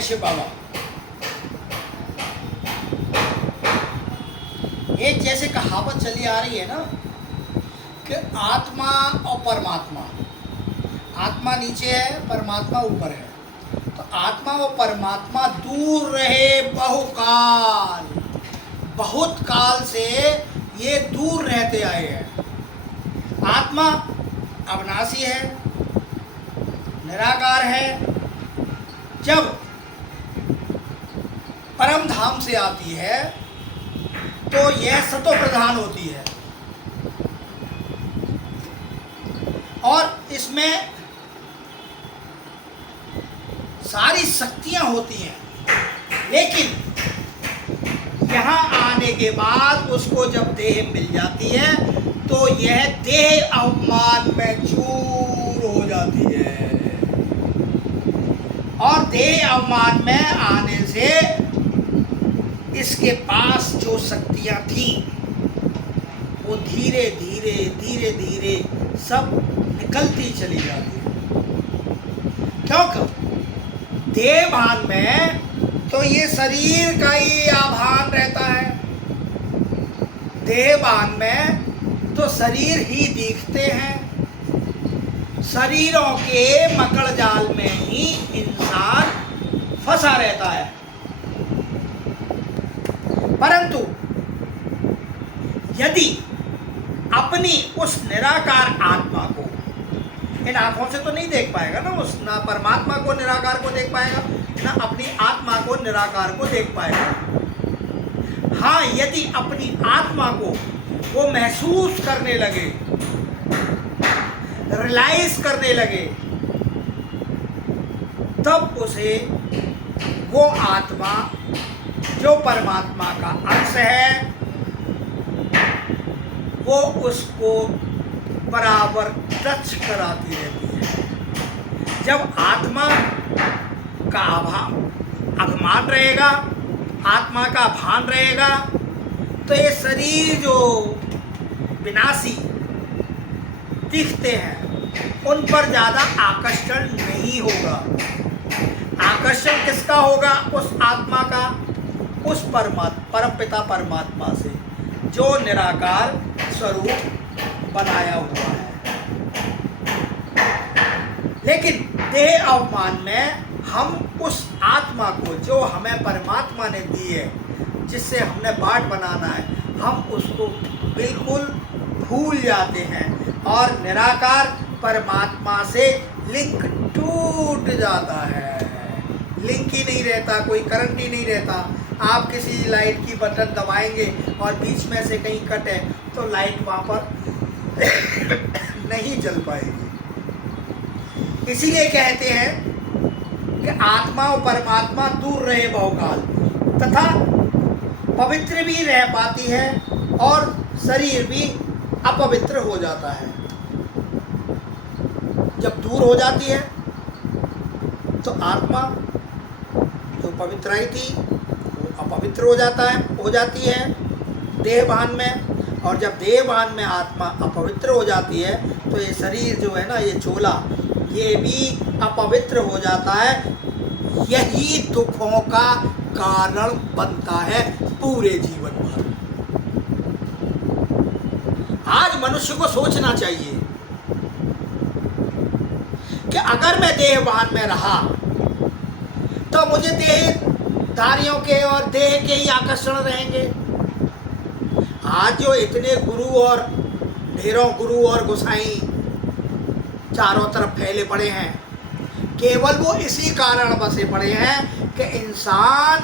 जय शिव बाबा। एक जैसे कहावत चली आ रही है ना कि आत्मा और परमात्मा, आत्मा नीचे है, परमात्मा ऊपर है। तो आत्मा और परमात्मा दूर रहे बहुकाल, बहुत काल से ये दूर रहते आए हैं। आत्मा अविनाशी है, निराकार है। जब परम धाम से आती है तो यह सतो प्रधान होती है और इसमें सारी शक्तियां होती हैं, लेकिन यहाँ आने के बाद उसको जब देह मिल जाती है तो यह देह अवमान में चूर हो जाती है और देह अवमान में आने से इसके पास जो शक्तियां थी वो धीरे धीरे धीरे धीरे सब निकलती चली जाती है। क्योंकि देह भान में तो ये शरीर का ही आभान रहता है, देह भान में तो शरीर ही दिखते हैं। शरीरों के मकड़ जाल में ही इंसान फंसा रहता है। परंतु यदि अपनी उस निराकार आत्मा को, इन आंखों से तो नहीं देख पाएगा ना, उस ना परमात्मा को निराकार को देख पाएगा, ना अपनी आत्मा को निराकार को देख पाएगा। हाँ, यदि अपनी आत्मा को वो महसूस करने लगे, रियलाइज करने लगे, तब उसे वो आत्मा जो परमात्मा का अंश है वो उसको बराबर टच कराती रहती है। जब आत्मा का अभिमान रहेगा, आत्मा का भान रहेगा, तो ये शरीर जो विनाशी दिखते हैं उन पर ज़्यादा आकर्षण नहीं होगा। आकर्षण किसका होगा? उस आत्मा का, उस परमपिता परमात्मा से जो निराकार स्वरूप बनाया हुआ है। लेकिन देह अवमान में हम उस आत्मा को जो हमें परमात्मा ने दी है, जिससे हमने बाट बनाना है, हम उसको बिल्कुल भूल जाते हैं और निराकार परमात्मा से लिंक टूट जाता है। लिंक ही नहीं रहता, कोई करंट ही नहीं रहता। आप किसी लाइट की बटन दबाएंगे और बीच में से कहीं कट है तो लाइट वहाँ पर नहीं जल पाएगी। इसीलिए कहते हैं कि आत्मा और परमात्मा दूर रहे बहुकाल, तथा पवित्र भी रह पाती है और शरीर भी अपवित्र हो जाता है। जब दूर हो जाती है तो आत्मा जो पवित्र ही थी वो अपवित्र हो जाती है देह भान में, और जब देह भान में आत्मा अपवित्र हो जाती है तो ये शरीर जो है ना, ये चोला, ये भी अपवित्र हो जाता है। यही दुखों का कारण बनता है पूरे जीवन भर। आज मनुष्य को सोचना चाहिए कि अगर मैं देहवान में रहा तो मुझे देहधारियों के और देह के ही आकर्षण रहेंगे। आज जो इतने गुरु और ढेरों गुरु और गोसाई चारों तरफ फैले पड़े हैं, केवल वो इसी कारण बसे पड़े हैं कि इंसान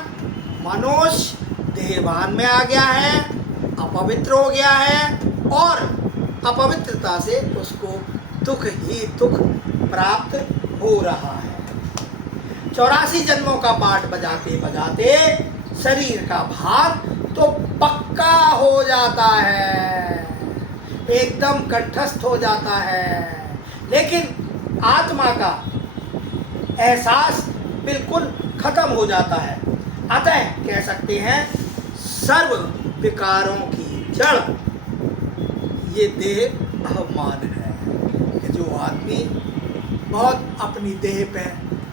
मनुष्य देहवान में आ गया है, अपवित्र हो गया है और अपवित्रता से उसको दुख ही दुख प्राप्त हो रहा है। 84 जन्मों का पाठ बजाते बजाते शरीर का भार तो पक्का हो जाता है, एकदम कंठस्थ हो जाता है, लेकिन आत्मा का एहसास बिल्कुल खत्म हो जाता है। अतः कह सकते हैं सर्व विकारों की जड़ ये देह अभिमान है कि जो आदमी बहुत अपनी देह पे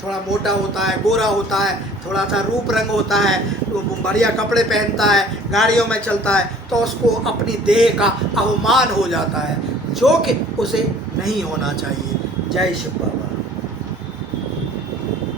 थोड़ा मोटा होता है, गोरा होता है, थोड़ा सा रूप रंग होता है, वो बढ़िया कपड़े पहनता है, गाड़ियों में चलता है, तो उसको अपनी देह का अवमान हो जाता है, जो कि उसे नहीं होना चाहिए। जय शिव बाबा।